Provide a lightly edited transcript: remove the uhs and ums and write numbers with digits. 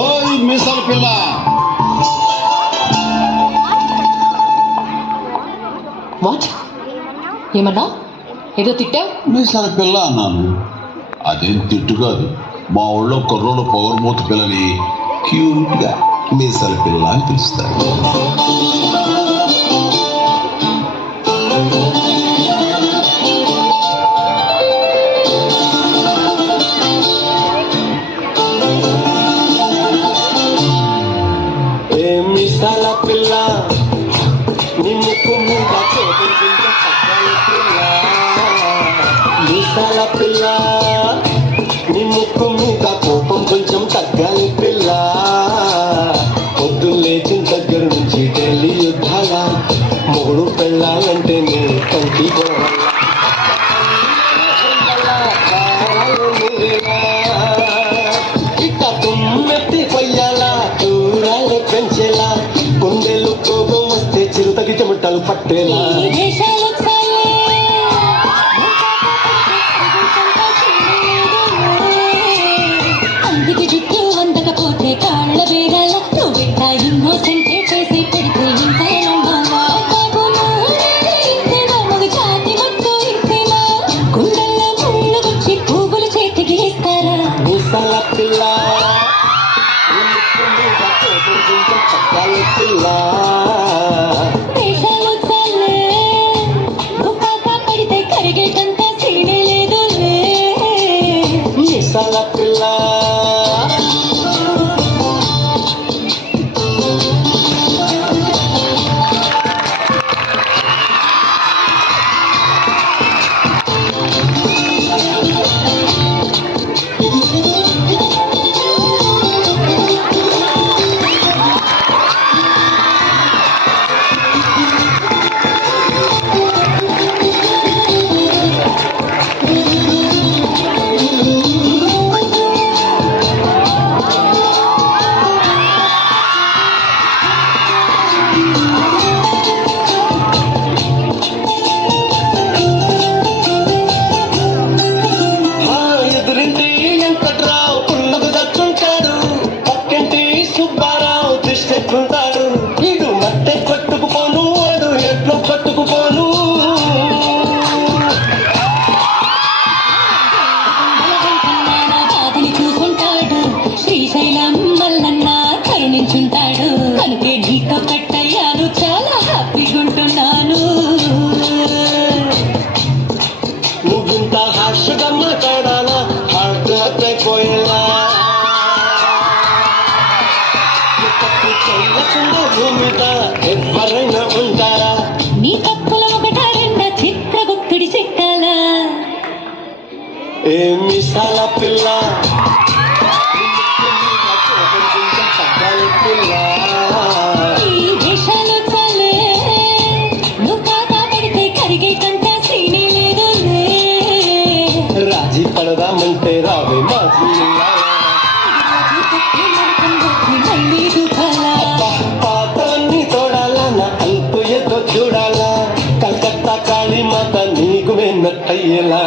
ఓయ్ మిసల్ పిల్ల, వాట్ ఏమన్నా? ఏదో తిట్టావు? మిసల్ పిల్ల అన్నాను. అదేం తిట్టు కాదు. మా ఊళ్ళో కుర్రోళ్ళు పొగరుమూత పిల్లని క్యూట్గా మీసాల పిల్ల అని పిలుస్తారు. మీసాల పిల్ల నీ ముక్కు మీద మీసాల పిల్ల నీ ముక్కు మీద కోపం కొంచెం తగ్గాలి పిల్ల. పొద్దున్న లేచిన దగ్గర నుంచి ఢిల్లీ యుద్ధాల మొగుడు పెళ్ళాలంటే నీ కంటి ఇక తుమ్మెత్తి పొయ్యాలా దూరాలు పెంచేలా గుండెలు కోపం వస్తే చిరుతకి చెమటలు పట్టేలా. మీసాల పిల్ల పిల్ల మీసాల పిల్ల వీడు నట్టే కొట్టుకుపోను వాడు ఎట్లో కొట్టుకుపోను. చూసుకుంటాడు శ్రీశైలం మల్లన్న కరుణించుంటాడు. కనుకే నీతో కట్టయ్యాను, చాలా హ్యాపీగా ఉంటున్నాను. నువ్వింత హార్ష్గా మాట్లాడాలా హార్ట్ అయిపోయేలా. భూమిద ఎవరైనా ఉంటారా? నీ తప్పుల ఒకట రెండ చిత్రగుప్తుడి చెట్టాలా. ఏ మీసాల పిల్ల ఈ దేశాలు చాలే, నువ్వు కాకా పడితే కరిగే కంట సీనే లేదు. రాజీ పడదామంటే రావే మాజీ పాత్రలన్నీ తోడాలా నా అంతు ఏదో చూడాలా. కలకత్తా కాళీ మాత నీకు వెన్నట్టయ్యేలా.